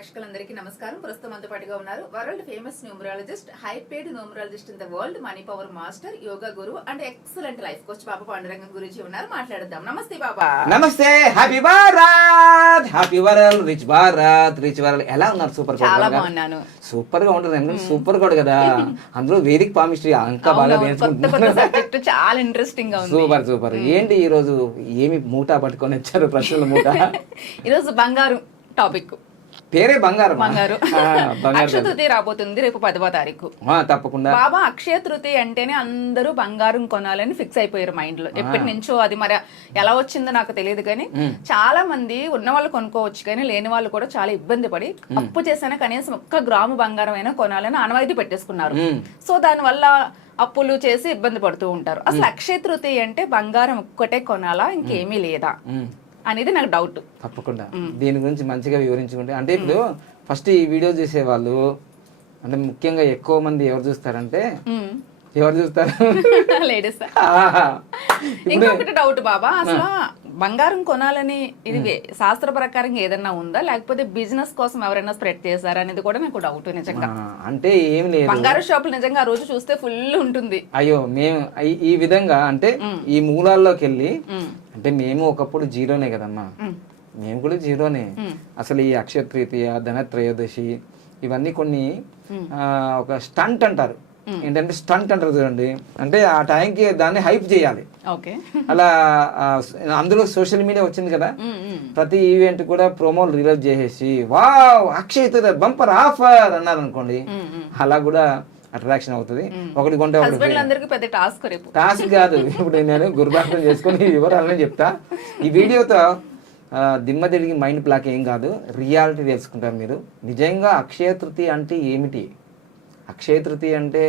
ప్రేక్షకులందరికీ నమస్కారం. ప్రస్తుతం మనతో పాటుగా ఉన్నారు world famous numerologist, high paid numerologist in the world, money power master, yoga guru and excellent life coach Baba Pandurangam గురించి ఉన్నారు. మాట్లాడదాం. నమస్తే బాబా. నమస్తే. Happy Bharat, happy world, rich Bharat, rich world. ఎలా ఉన్నారు? సూపర్. చాలా బాగున్నాను. సూపర్ గా ఉంటుంది. సూపర్ కూడా కదా. అందులో వేదిక పామిస్ట్రీ ఇంకా బాగా నేర్చుకుంటున్నాను. చాలా ఇంట్రెస్టింగ్ గా ఉంది. సూపర్. ఏంటి ఈ రోజు ఏమి మూట పట్టుకొని వచ్చారు? ప్రశ్నల మూట. ఈ రోజు బంగారు టాపిక్. పేరే బంగారం. అక్షయ తృతీయ రాబోతుంది రేపు 10వ తారీఖు. తప్పకుండా బాబా, అక్షయ తృతీయ అంటేనే అందరూ బంగారం కొనాలని ఫిక్స్ అయిపోయారు మైండ్ లో. ఎప్పటి నుంచో అది మరి ఎలా వచ్చిందో నాకు తెలియదు కానీ చాలా మంది ఉన్న వాళ్ళు కొనుక్కోవచ్చు కానీ లేని వాళ్ళు కూడా చాలా ఇబ్బంది పడి అప్పు చేసినా కనీసం 1 గ్రాము బంగారం అయినా కొనాలని ఆనవాయితీ పెట్టేసుకున్నారు. సో దాని వల్ల అప్పులు చేసి ఇబ్బంది పడుతూ ఉంటారు. అసలు అక్షయ తృతీయ అంటే బంగారం ఒక్కటే కొనాలా, ఇంకేమీ లేదా అనేది నాకు డౌట్. తప్పకుండా దీని గురించి మంచిగా వివరించుకుంటే, అంటే ఇప్పుడు ఫస్ట్ ఈ వీడియో చేసే వాళ్ళు అంటే ముఖ్యంగా ఎక్కువ మంది ఎవరు చూస్తారు లేడీస్. ఇంకొకటి డౌట్ బాబా, అసలు బంగారం కొనాలని ఇది శాస్త్ర ప్రకారంగా ఏదన్నా ఉందా, లేకపోతే బిజినెస్ కోసం ఎవరైనా స్ప్రెడ్ చేశారా అనేది కూడా నాకు డౌట్. నిజంగా అంటే ఏం లేదు, బంగారు షాపులు నిజంగా ఆ రోజు చూస్తే ఫుల్ ఉంటుంది. అయ్యో మేము ఈ విధంగా అంటే ఈ మూలాల్లోకి వెళ్ళి, అంటే మేము ఒకప్పుడు జీరోనే కదమ్మా, మేము కూడా జీరోనే. అసలు ఈ అక్షయ తృతీయ, ధనత్రయోదశి ఇవన్నీ కొన్ని ఒక స్టంట్ అంటారు. ఏంటంటే స్టంట్ అంటారు చూడండి, అంటే ఆ టైంకి దాన్ని హైప్ చేయాలి. అలా అందులో సోషల్ మీడియా వచ్చింది కదా, ప్రతి ఈవెంట్ కూడా ప్రోమోలు రిలీజ్ చేసేసి wow Akshaya Tritiya bumper offer అన్నారు అనుకోండి, అలా కూడా అట్రాక్షన్ అవుతుంది. ఒకటి కొంటే టాస్క్ కాదు. ఇప్పుడు నేను గురుభాషం చేసుకుని వివరాలని చెప్తా. ఈ వీడియోతో దిమ్మ తిరిగి మైండ్ బ్లాక్ ఏం కాదు, రియాలిటీ తెలుసుకుంటారు మీరు. నిజంగా అక్షయ తృతీయ అంటే ఏమిటి? అక్షయ తృతీయ అంటే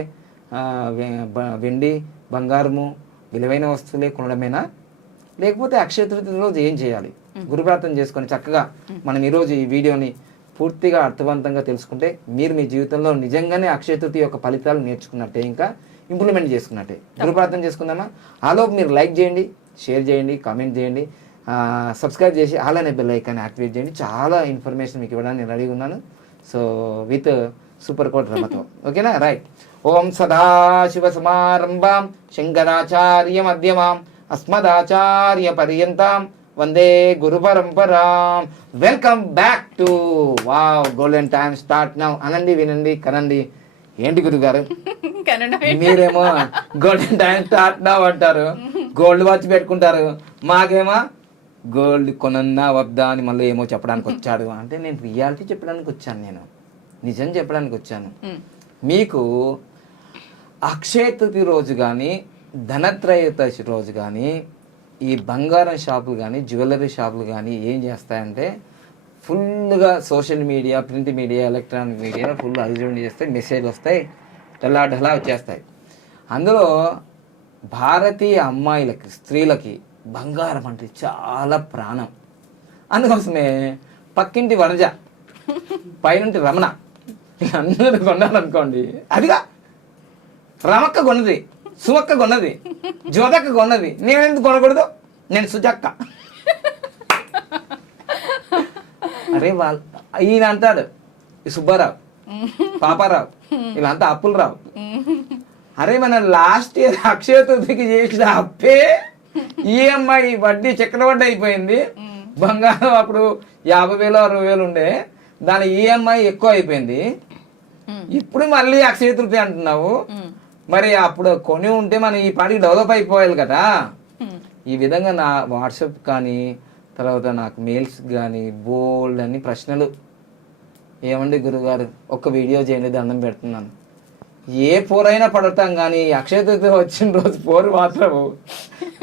వెండి బంగారము విలువైన వస్తువులే కొనడమేనా, లేకపోతే అక్షయ తృతీయ రోజు ఏం చేయాలి? గురుప్రార్థన చేసుకొని చక్కగా మనం ఈరోజు ఈ వీడియోని పూర్తిగా అర్థవంతంగా తెలుసుకుంటే మీరు మీ జీవితంలో నిజంగానే అక్షయ తృతీయ యొక్క ఫలితాలు నేర్చుకున్నట్టే, ఇంకా ఇంప్లిమెంట్ చేసుకున్నట్టే. గురుప్రార్థన చేసుకుందామా? ఆలోపు మీరు లైక్ చేయండి, షేర్ చేయండి, కామెంట్ చేయండి, సబ్స్క్రైబ్ చేసి అలానే బెల్ ఐకాన్ యాక్టివేట్ చేయండి. చాలా ఇన్ఫర్మేషన్ మీకు ఇవ్వడానికి నేను రెడీగా ఉన్నాను. సో విత్ సూపర్ కోట్ రమతో, ఓకేనా? రైట్. ఓం సదాశివ సమారంభాం శంకరాచార్య మధ్యమాం అస్మదాచార్య పర్యంతం వందే గురు పరంపరాం. Welcome back to wow golden time. Start now. అనండి, వినండి, కనండి. ఏంటి గురుగారు మీరేమో గోల్డెన్ టైం స్టార్ట్ నౌ అంటారు, గోల్డ్ వాచ్ పెట్టుకుంటారు, మాకేమో గోల్డ్ కొనన్నా వద్దా అని మళ్ళీ ఏమో చెప్పడానికి వచ్చాడు. అంటే నేను రియాలిటీ చెప్పడానికి వచ్చాను, నేను నిజం చెప్పడానికి వచ్చాను. మీకు అక్షయ తృతీయ రోజు కానీ ధనత్రయోదశి రోజు కానీ ఈ బంగారం షాపులు కానీ జ్యువెలరీ షాపులు కానీ ఏం చేస్తాయంటే ఫుల్గా social media, print media, electronic media full అజిటెంట్ చేస్తాయి, మెసేజ్లు వస్తాయి, ఢలా వచ్చేస్తాయి. అందులో భారతీయ అమ్మాయిలకి, స్త్రీలకి బంగారం అంటే చాలా ప్రాణం. అందుకోసమే పక్కింటి వనజ, పైనుంటి రమణ అందరూ కొన్నారనుకోండి, అదిగా రమక్క కొన్నది, సుమక్క కొన్నది, జ్యోతక్క కొన్నది, నేనెందుకు కొనకూడదు? నేను సుజక్క. అరే వాళ్ళు ఈయన అంటాడు సుబ్బారావు, పాపారావు, వీళ్ళంతా అప్పులు రావు. అరే మన లాస్ట్ ఇయర్ అక్షయ తృతీయకి చేసిన అప్పే ఈఎంఐ వడ్డీ చక్రవడ్డీ అయిపోయింది. బంగారం అప్పుడు 50,000 60,000 ఉండే, దాని ఈఎంఐ ఎక్కువ అయిపోయింది. ఇప్పుడు మళ్ళీ అక్షయ తృతీయ అంటున్నావు. మరి అప్పుడు కొని ఉంటే మనం ఈ పాటికి డెవలప్ అయిపోవాలి కదా. ఈ విధంగా నా వాట్సాప్ కానీ తర్వాత నాకు మెయిల్స్ కానీ బోల్డ్ అన్ని ప్రశ్నలు. ఏమండి గురుగారు ఒక్క వీడియో చేయండి, దండం పెడుతున్నాను. ఏ పోరైనా పడతాం కానీ అక్షయ తృతీయ వచ్చిన రోజు పోరు మాత్రం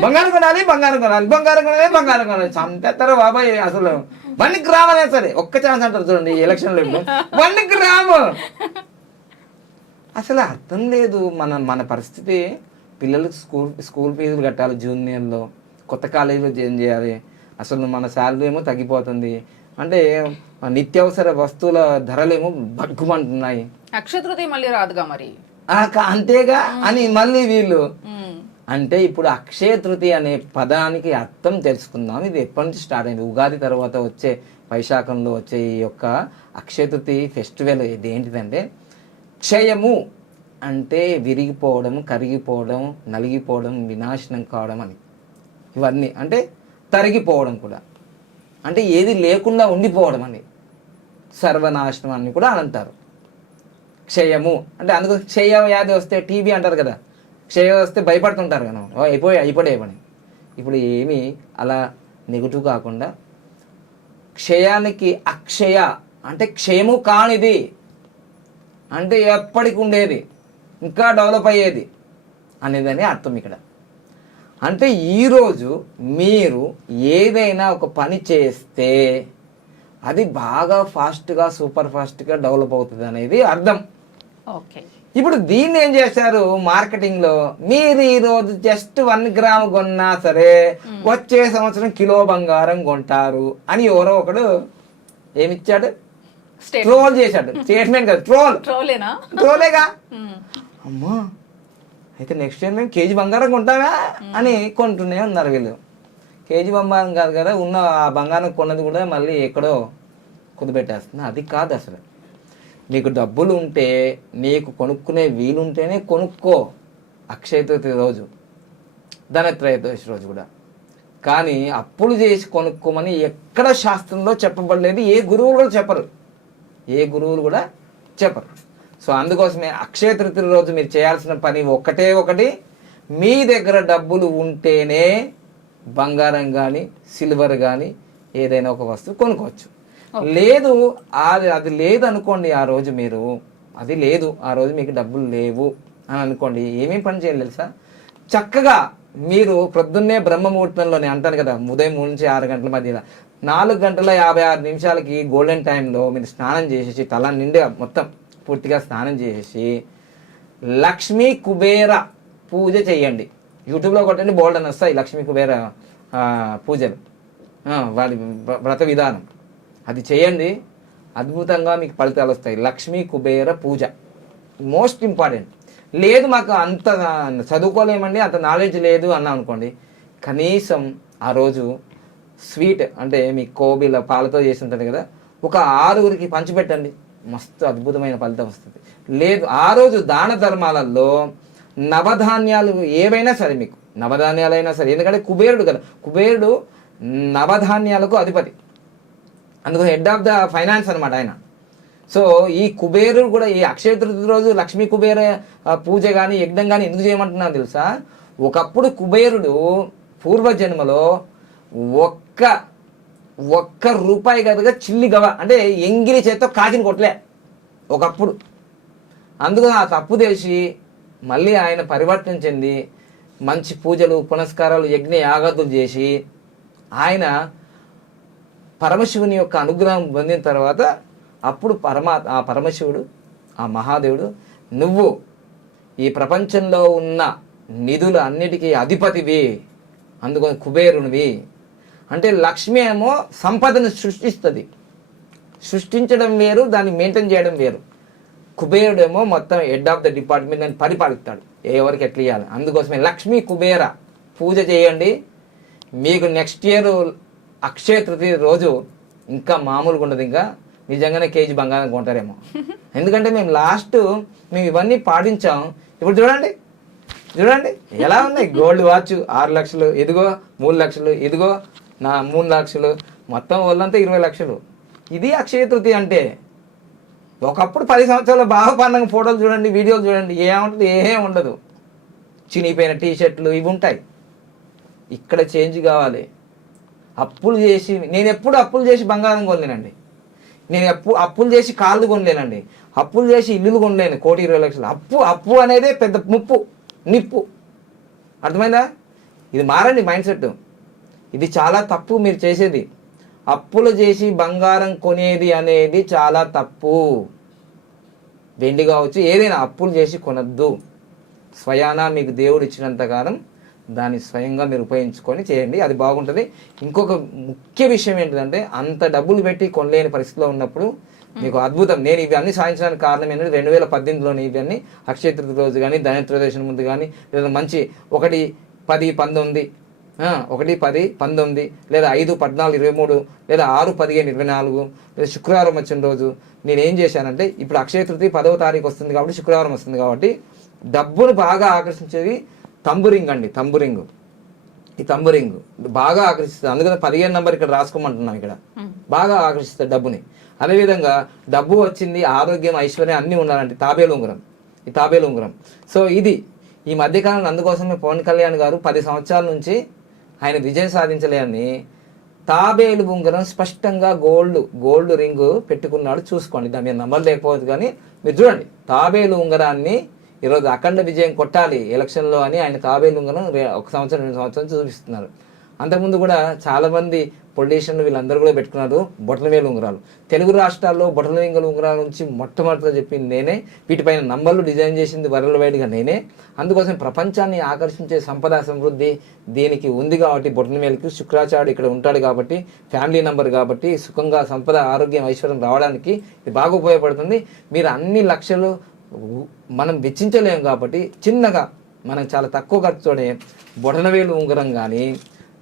బంగారం కొనాలి, బంగారం కొనాలి, బంగారం కొనాలి, బంగారం కొనాలి. చంపేస్తారు బాబాయ్. అసలు 1 గ్రామ్ అనే సరే ఒక్క ఛాన్స్ అంటారు చూడండి ఎలక్షన్లో, 1 గ్రాము. అసలు అర్థం లేదు. మన పరిస్థితి. పిల్లలకు స్కూల్ ఫీజులు కట్టాలి, జూనియర్లో కొత్త కాలేజీలో జాయిన్ చేయాలి. అసలు మన శాలరీ ఏమో తగ్గిపోతుంది. అంటే నిత్యావసర వస్తువుల ధరలేమో బగ్గుమంటున్నాయి. అక్షయ తృతీయ మళ్ళీ రాదుగా మరి, అంతేగా అని మళ్ళీ వీళ్ళు అంటే ఇప్పుడు అక్షయ తృతీయ అనే పదానికి అర్థం తెలుసుకుందాం. ఇది ఎప్పటి నుంచి స్టార్ట్ అయింది? ఉగాది తర్వాత వచ్చే వైశాఖంలో వచ్చే ఈ యొక్క అక్షయ తృతీయ ఫెస్టివల్ ఇది ఏంటిదంటే, క్షయము అంటే విరిగిపోవడం, కరిగిపోవడం, నలిగిపోవడం, వినాశనం కావడం అని. ఇవన్నీ అంటే తరిగిపోవడం కూడా, అంటే ఏది లేకుండా ఉండిపోవడం అని, సర్వనాశనం అని కూడా అని అంటారు. క్షయము అంటే అందుకు క్షయ వ్యాధి వస్తే టీబీ అంటారు కదా, క్షయ వస్తే భయపడుతుంటారు కదా, అయిపోయామని. ఇప్పుడు ఏమీ అలా నెగిటివ్ కాకుండా క్షయానికి అక్షయ అంటే క్షయము కానిది, అంటే ఎప్పటికి ఉండేది, ఇంకా డెవలప్ అయ్యేది అనేదని అర్థం ఇక్కడ. అంటే ఈరోజు మీరు ఏదైనా ఒక పని చేస్తే అది బాగా ఫాస్ట్గా సూపర్ ఫాస్ట్గా డెవలప్ అవుతుంది అనేది అర్థం. ఓకే, ఇప్పుడు దీన్ని ఏం చేశారు మార్కెటింగ్లో, మీరు ఈరోజు జస్ట్ 1 గ్రామ్ కొన్నా సరే వచ్చే సంవత్సరం కిలో బంగారం కొంటారు అని ఎవరో ఒకడు ఏమిచ్చాడు, ట్రోల్ చేశాడు. స్టేట్మెంట్ కదా, ట్రోలేగా. అమ్మా అయితే నెక్స్ట్ ఇయర్ మేము కేజీ బంగారం కొంటావా అని కొంటూనే ఉన్నారు వీళ్ళు. కేజీ బంగారం కాదు కదా, ఉన్న ఆ బంగారం కొన్నది కూడా మళ్ళీ ఎక్కడో కుదిపెట్టేస్తుంది. అది కాదు అసలు. నీకు డబ్బులు ఉంటే, నీకు కొనుక్కునే వీలుంటేనే కొనుక్కో. అక్షయ తృతీయ రోజు, ధనత్రయోదశి రోజు కూడా. కానీ అప్పులు చేసి కొనుక్కోమని ఎక్కడ శాస్త్రంలో చెప్పబడలేదు. ఏ గురువులు కూడా చెప్పరు, ఏ గురువులు కూడా చెప్పరు. సో అందుకోసమే అక్షయ తృతీయ రోజు మీరు చేయాల్సిన పని ఒకటే ఒకటి, మీ దగ్గర డబ్బులు ఉంటేనే బంగారం కానీ సిల్వర్ కానీ ఏదైనా ఒక వస్తువు కొనుక్కోవచ్చు. లేదు అది లేదు అనుకోండి, ఆ రోజు మీరు అది లేదు, ఆ రోజు మీకు డబ్బులు లేవు అని అనుకోండి, ఏమేమి పని చేయాలి తెలుసా? చక్కగా మీరు ప్రొద్దున్నే బ్రహ్మముహూర్తంలోనే అంటారు కదా, ఉదయం 3 నుంచి 6 గంటల మధ్యలో 4:56 గోల్డెన్ టైంలో మీరు స్నానం చేసేసి, తల నిండా మొత్తం పూర్తిగా స్నానం చేసేసి లక్ష్మీ కుబేర పూజ చేయండి. యూట్యూబ్లో కొట్టండి, బోల్డ్ అని వస్తాయి లక్ష్మీ కుబేర పూజలు, వాడి వ్రత విధానం. అది చేయండి, అద్భుతంగా మీకు ఫలితాలు వస్తాయి. లక్ష్మీ కుబేర పూజ మోస్ట్ ఇంపార్టెంట్. లేదు మాకు అంత చదువుకోలేమండి, అంత నాలెడ్జ్ లేదు అన్నా అనుకోండి, కనీసం ఆ రోజు స్వీట్ అంటే మీ కోబిల పాలతో చేసి ఉంటుంది కదా, ఒక 6గురికి పంచిపెట్టండి, మస్తు అద్భుతమైన ఫలితం వస్తుంది. లేదు ఆ రోజు దాన ధర్మాలలో నవధాన్యాలు ఏవైనా సరే, మీకు నవధాన్యాలైనా సరే, ఎందుకంటే కుబేరుడు కదా, కుబేరుడు నవధాన్యాలకు అధిపతి, అందుకు హెడ్ ఆఫ్ ద ఫైనాన్స్ అనమాట ఆయన. సో ఈ కుబేరుడు కూడా ఈ అక్షయ తృతీయ రోజు లక్ష్మీ కుబేర పూజ కానీ యజ్ఞం కానీ ఎందుకు చేయమంటున్నా తెలుసా? ఒకప్పుడు కుబేరుడు పూర్వజన్మలో ఒక్క రూపాయి కదగా చిల్లి గవ అంటే ఎంగిలి చేత్తో కాకిని కొట్టలే ఒకప్పుడు. అందుకు ఆ తప్పు తెలిసి మళ్ళీ ఆయన పరివర్తన చెంది మంచి పూజలు పునస్కారాలు యజ్ఞ యాగాదులు చేసి ఆయన పరమశివుని యొక్క అనుగ్రహం పొందిన తర్వాత అప్పుడు ఆ పరమశివుడు, ఆ మహాదేవుడు, నువ్వు ఈ ప్రపంచంలో ఉన్న నిధుల అన్నిటికీ అధిపతివి, అందుకని కుబేరునివి. అంటే లక్ష్మి ఏమో సంపదను సృష్టిస్తుంది, సృష్టించడం వేరు, దాన్ని మెయింటైన్ చేయడం వేరు. కుబేరుడేమో మొత్తం హెడ్ ఆఫ్ ద డిపార్ట్మెంట్ అని పరిపాలిస్తాడు, ఎవరికి ఎట్లా ఇవ్వాలి. అందుకోసమే లక్ష్మీ కుబేర పూజ చేయండి. మీకు నెక్స్ట్ ఇయర్ అక్షయ తృతీయ రోజు ఇంకా మామూలుగా ఉండదు, ఇంకా నిజంగానే కేజీ బంగారం కొంటారేమో. ఎందుకంటే మేము ఇవన్నీ పాటించాం. ఇప్పుడు చూడండి ఎలా ఉన్నాయి. గోల్డ్ వాచ్ 6 లక్షలు, ఇదిగో 3 లక్షలు, ఇదిగో 3 లక్షలు, మొత్తం వాళ్ళంతా 20 లక్షలు. ఇది అక్షయ తృతీయ అంటే. ఒకప్పుడు 10 సంవత్సరాల బాగా పండుగ ఫోటోలు చూడండి, వీడియోలు చూడండి, ఏముంటుంది, ఏం ఉండదు. చినిగిపోయిన టీషర్ట్లు ఇవి ఉంటాయి. ఇక్కడ చేంజ్ కావాలి. నేను ఎప్పుడు అప్పులు చేసి బంగారం కొనలేనండి, నేను అప్పులు చేసి కాళ్ళు కొనలేనండి, అప్పులు చేసి ఇల్లులు కొనలేను 1,20,00,000. అప్పు అనేదే పెద్ద నిప్పు. అర్థమైందా? ఇది మారండి మైండ్ సెట్. ఇది చాలా తప్పు మీరు చేసేది. అప్పులు చేసి బంగారం కొనేది అనేది చాలా తప్పు. వెండి కావచ్చు, ఏదైనా అప్పులు చేసి కొనద్దు. స్వయానా మీకు దేవుడు ఇచ్చినంతకాలం దాన్ని స్వయంగా మీరు ఉపయోగించుకొని చేయండి, అది బాగుంటుంది. ఇంకొక ముఖ్య విషయం ఏంటంటే, అంత డబ్బులు పెట్టి కొనలేని పరిస్థితిలో ఉన్నప్పుడు మీకు అద్భుతం. నేను ఇవన్నీ సాధించడానికి కారణం ఏంటంటే 2018లోనే ఇవన్నీ అక్షయ తృతీయ రోజు కానీ ధనత్రయోదశి ముందు కానీ లేదా మంచి 1, 10, 19 1, 10, 19 లేదా 5, 14, 23 లేదా 6, 15, 24 లేదా శుక్రవారం వచ్చిన రోజు నేను ఏం చేశానంటే ఇప్పుడు అక్షయ తృతీయ 10వ తారీఖు వస్తుంది కాబట్టి శుక్రవారం వస్తుంది కాబట్టి డబ్బును బాగా ఆకర్షించేది తంబురింగ్ అండి. తంబురింగ్, ఈ తంబురింగ్ బాగా ఆకర్షిస్తుంది. అందుకని 15 నెంబర్ ఇక్కడ రాసుకోమంటున్నాం. ఇక్కడ బాగా ఆకర్షిస్తుంది డబ్బుని. అదేవిధంగా డబ్బు వచ్చింది, ఆరోగ్యం, ఐశ్వర్యం అన్నీ ఉండాలంటే తాబేలు ఉంగరం, ఈ తాబేలు ఉంగరం. సో ఇది ఈ మధ్యకాలంలో అందుకోసమే పవన్ కళ్యాణ్ గారు 10 సంవత్సరాల నుంచి ఆయన విజయం సాధించలేని తాబేలు ఉంగరం స్పష్టంగా గోల్డ్ రింగ్ పెట్టుకున్నాడు. చూసుకోండి, దాని మీద నంబర్ లేకపోవద్దు కానీ మీరు చూడండి. తాబేలు ఉంగరాన్ని ఈరోజు అఖండ విజయం కొట్టాలి ఎలక్షన్లో అని ఆయన తాబేలు ఉంగరం 1 సంవత్సరం 2 సంవత్సరాలు చూపిస్తున్నారు. అంతకుముందు కూడా చాలామంది పొలిటీషియన్లు వీళ్ళందరూ కూడా పెట్టుకున్నారు బొటనవేలు ఉంగరాలు. తెలుగు రాష్ట్రాల్లో బొటనవేలు ఉంగరాల నుంచి మొట్టమొదటిగా చెప్పింది నేనే. వీటిపైన నంబర్లు డిజైన్ చేసింది వరల్డ్ వైడ్గా నేనే. అందుకోసం ప్రపంచాన్ని ఆకర్షించే సంపద సమృద్ధి దీనికి ఉంది కాబట్టి బొటనవేలుకి శుక్రాచార్యుడు ఇక్కడ ఉంటాడు కాబట్టి ఫ్యామిలీ నంబర్ కాబట్టి సుఖంగా సంపద, ఆరోగ్యం, ఐశ్వర్యం రావడానికి ఇది బాగా ఉపయోగపడుతుంది. మీరు అన్ని లక్షలు మనం వెచ్చించలేము కాబట్టి చిన్నగా మనం చాలా తక్కువ ఖర్చుతోనే బొటనవేలు ఉంగరం కానీ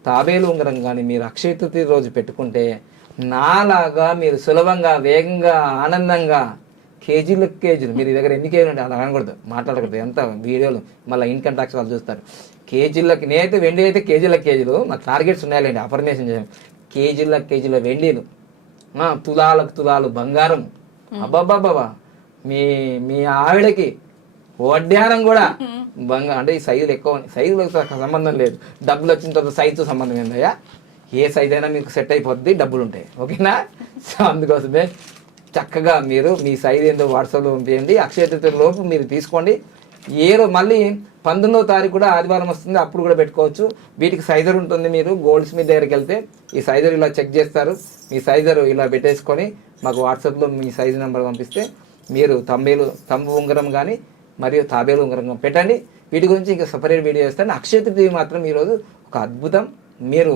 తాబేలు ఉంగరం కానీ మీరు అక్షయ తృతీయ రోజు పెట్టుకుంటే నాలాగా మీరు సులభంగా, వేగంగా, ఆనందంగా కేజీలు మీరు దగ్గర ఎన్ని కేజీలు ఉంటాయి అలా అనకూడదు, మాట్లాడకూడదు. ఎంత వీడియోలు మళ్ళీ ఇన్కమ్ ట్యాక్స్ వాళ్ళు చూస్తారు. కేజీలకి నేనైతే వెండి అయితే కేజీలు మా టార్గెట్స్ ఉన్నాయండి. అఫర్మేషన్ చేయాలి. కేజీల వెండిలు, తులాలు బంగారం. అబ్బాబ్బాబ్బా మీ ఆవిడకి వడ్డానం కూడా అంటే ఈ సైజులు ఎక్కువ, సైజులకు సంబంధం లేదు. డబ్బులు వచ్చిన తర్వాత సైజుతో సంబంధం ఏందయ్యా? ఏ సైజ్ అయినా మీకు సెట్ అయిపోద్ది, డబ్బులు ఉంటాయి. ఓకేనా? సో అందుకోసమే చక్కగా మీరు మీ సైజ్ ఏందో వాట్సాప్లో పంపించండి. అక్షయ తృతీయ లోపు మీరు తీసుకోండి. మళ్ళీ 19వ తారీఖు కూడా ఆదివారం వస్తుంది, అప్పుడు కూడా పెట్టుకోవచ్చు. వీటికి సైజర్ ఉంటుంది. మీరు గోల్డ్ స్మిత్ దగ్గరికి వెళ్తే ఈ సైజర్ ఇలా చెక్ చేస్తారు. మీ సైజర్ ఇలా పెట్టేసుకొని మాకు వాట్సాప్లో మీ సైజు నెంబర్ పంపిస్తే మీరు తంబు ఉంగరం కానీ మరియు తాబేలు ఉంగరం పెట్టండి. వీటి గురించి ఇంకా సపరేట్ వీడియో చేస్తాను. అక్షయ తృతీయ మాత్రం ఈరోజు ఒక అద్భుతం. మీరు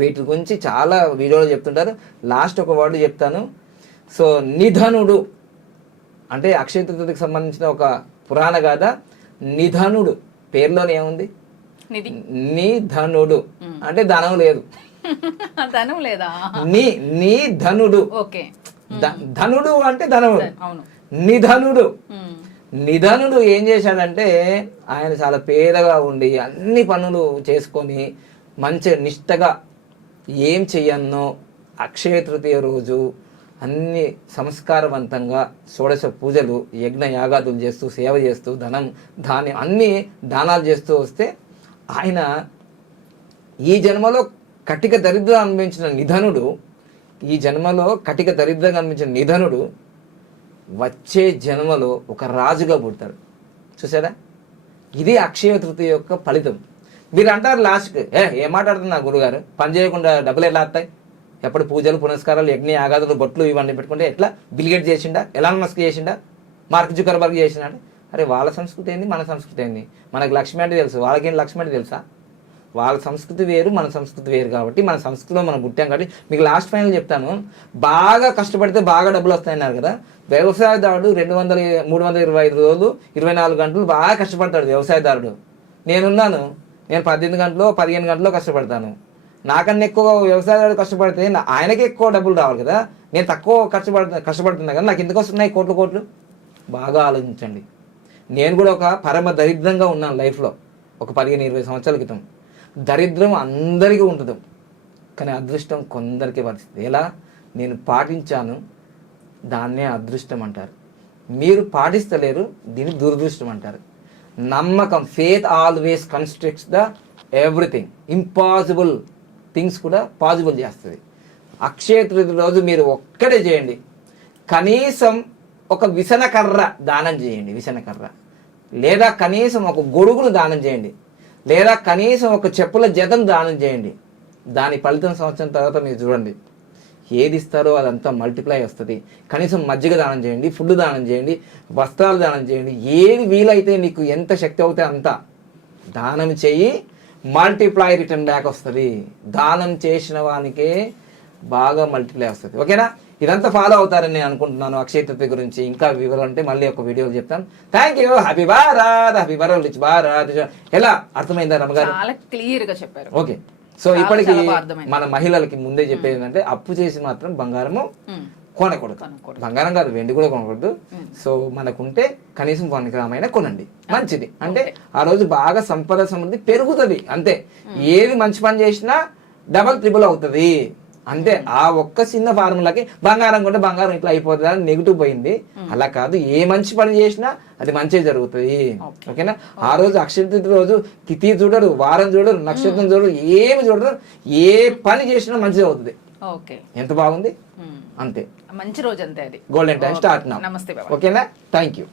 వీటి గురించి చాలా వీడియోలు చెప్తుంటారు. లాస్ట్ ఒక వర్డ్ చెప్తాను. సో నిధనుడు అంటే అక్షయ తృతీయకి సంబంధించిన ఒక పురాణ గాథ. నిధనుడు పేరులోనే ఏముంది? నిధనుడు అంటే ధనం లేదు, ధనం లేదా? నీ ధనుడు. ఓకే, ధనుడు అంటే ధనముడు. నిధనుడు ఏం చేశాడంటే ఆయన చాలా పేదగా ఉండి అన్ని పనులు చేసుకొని మంచి నిష్టగా ఏం చెయ్యన్నో అక్షయ తృతీయ రోజు అన్ని సంస్కారవంతంగా షోడశ పూజలు, యజ్ఞ యాగాదులు చేస్తూ, సేవ చేస్తూ, ధాన్యం అన్ని దానాలు చేస్తూ వస్తే ఆయన ఈ జన్మలో కటిక దరిద్రం అనుభవించిన నిధనుడు వచ్చే జన్మలో ఒక రాజుగా పుడతాడు. చూసారా? ఇది అక్షయ తృతీయ యొక్క ఫలితం. మీరు అంటారు లాస్ట్కి, ఏం మాట్లాడుతున్నా గురుగారు, పని చేయకుండా డబ్బులు ఎలా వస్తాయి? ఎప్పుడు పూజలు, పునస్కారాలు, యజ్ఞ యాగాదులు, బొట్లు ఇవన్నీ పెట్టుకుంటే ఎట్లా? బిల్గేట్ చేసిండా? ఎలాన్ మస్క్ చేసిండా? మార్క్ జుకర్బర్గ్ చేసినాడు? అరే వాళ్ళ సంస్కృతి ఏంది, మన సంస్కృతి ఏంది? మనకు లక్ష్మి అంటే తెలుసు, వాళ్ళకేం లక్ష్మి అంటే తెలుసా? వాళ్ళ సంస్కృతి వేరు, మన సంస్కృతి వేరు. కాబట్టి మన సంస్కృతిలో మనం పుట్టాం కాబట్టి మీకు లాస్ట్ ఫైనల్ చెప్తాను. బాగా కష్టపడితే బాగా డబ్బులు వస్తాయన్నారు కదా. వ్యవసాయదారుడు 325 రోజులు 24 గంటలు బాగా కష్టపడతాడు వ్యవసాయదారుడు. నేను 18 గంటలు 15 గంటలు కష్టపడతాను. నాకన్నా ఎక్కువ వ్యవసాయదారుడు కష్టపడితే ఆయనకి ఎక్కువ డబ్బులు రావాలి కదా. నేను తక్కువ కష్టపడుతున్నా కదా, నాకు ఎందుకు వస్తున్నాయి కోట్లు? బాగా ఆలోచించండి. నేను కూడా ఒక పరమ దరిద్రంగా ఉన్నాను లైఫ్లో ఒక 15-20 సంవత్సరాల క్రితం. దరిద్రం అందరికీ ఉంటుంది, కానీ అదృష్టం కొందరికి పరిస్థితి. ఎలా? నేను పాటించాను, దాన్నే అదృష్టం అంటారు. మీరు పాటిస్తలేరు, దీన్ని దురదృష్టం అంటారు. నమ్మకం, faith always constructs the everything. Impossible things కూడా పాసిబుల్ చేస్తుంది. అక్షయ తృతీయ రోజు మీరు ఒక్కటే చేయండి. కనీసం ఒక విసనకర్ర దానం చేయండి, విసనకర్ర. లేదా కనీసం ఒక గొడుగును దానం చేయండి. లేదా కనీసం ఒక చెప్పుల జతను దానం చేయండి. దాని ఫలితం సంవత్సరం తర్వాత మీరు చూడండి, ఏది ఇస్తారో అదంతా మల్టిప్లై వస్తుంది. కనీసం మజ్జిగ దానం చేయండి, ఫుడ్ దానం చేయండి, వస్త్రాలు దానం చేయండి. ఏది వీలైతే నీకు ఎంత శక్తి అవుతే అంత దానం చెయ్యి, మల్టిప్లై రిటర్న్ బ్యాక్ వస్తుంది. దానం చేసిన వానికే బాగా మల్టిప్లై వస్తుంది. ఓకేనా? ఇదంతా ఫాలో అవుతారని నేను అనుకుంటున్నాను. అక్షయ తృతీయ గురించి ఇంకా వివరాలు అంటే మళ్ళీ ఒక వీడియోలో చెప్తాను. Thank you. Happy Bharat, happy Bharat, rich Bharat. ఎలా అర్థమైందా రమ్మగారు? చాలా క్లియర్ గా చెప్పారు. ఓకే. సో ఇప్పటికి చాలా బాగా అర్థమైంది. మన మహిళలకి ముందే చెప్పేది ఏంటంటే అప్పు చేసి మాత్రం బంగారము కొనకూడదు. బంగారం కాదు, వెండి కూడా కొనకూడదు. సో మనకుంటే కనీసం 1 గ్రామైనా కొనండి, మంచిది. అంటే ఆ రోజు బాగా సంపద సమృద్ధి పెరుగుతుంది అంతే. ఏది మంచి పని చేసినా డబల్ ట్రిపుల్ అవుతుంది అంతే. ఆ ఒక్క చిన్న ఫార్ములాకి బంగారం కొంటే బంగారం ఇట్లా అయిపోతుంది అని నెగిటివ్ పోయింది. అలా కాదు, ఏ మంచి పని చేసినా అది మంచి జరుగుతుంది. ఓకేనా? ఆ రోజు అక్షయ తృతీయ రోజు తిథి చూడరు, వారం చూడరు, నక్షత్రం చూడరు, ఏమి చూడరు. ఏ పని చేసినా మంచిది అవుతుంది. ఓకే, ఎంత బాగుంది అంతే. మంచి రోజు అంతే అది. Golden time start. నమస్తే బాబా. ఓకేనా? Thank you.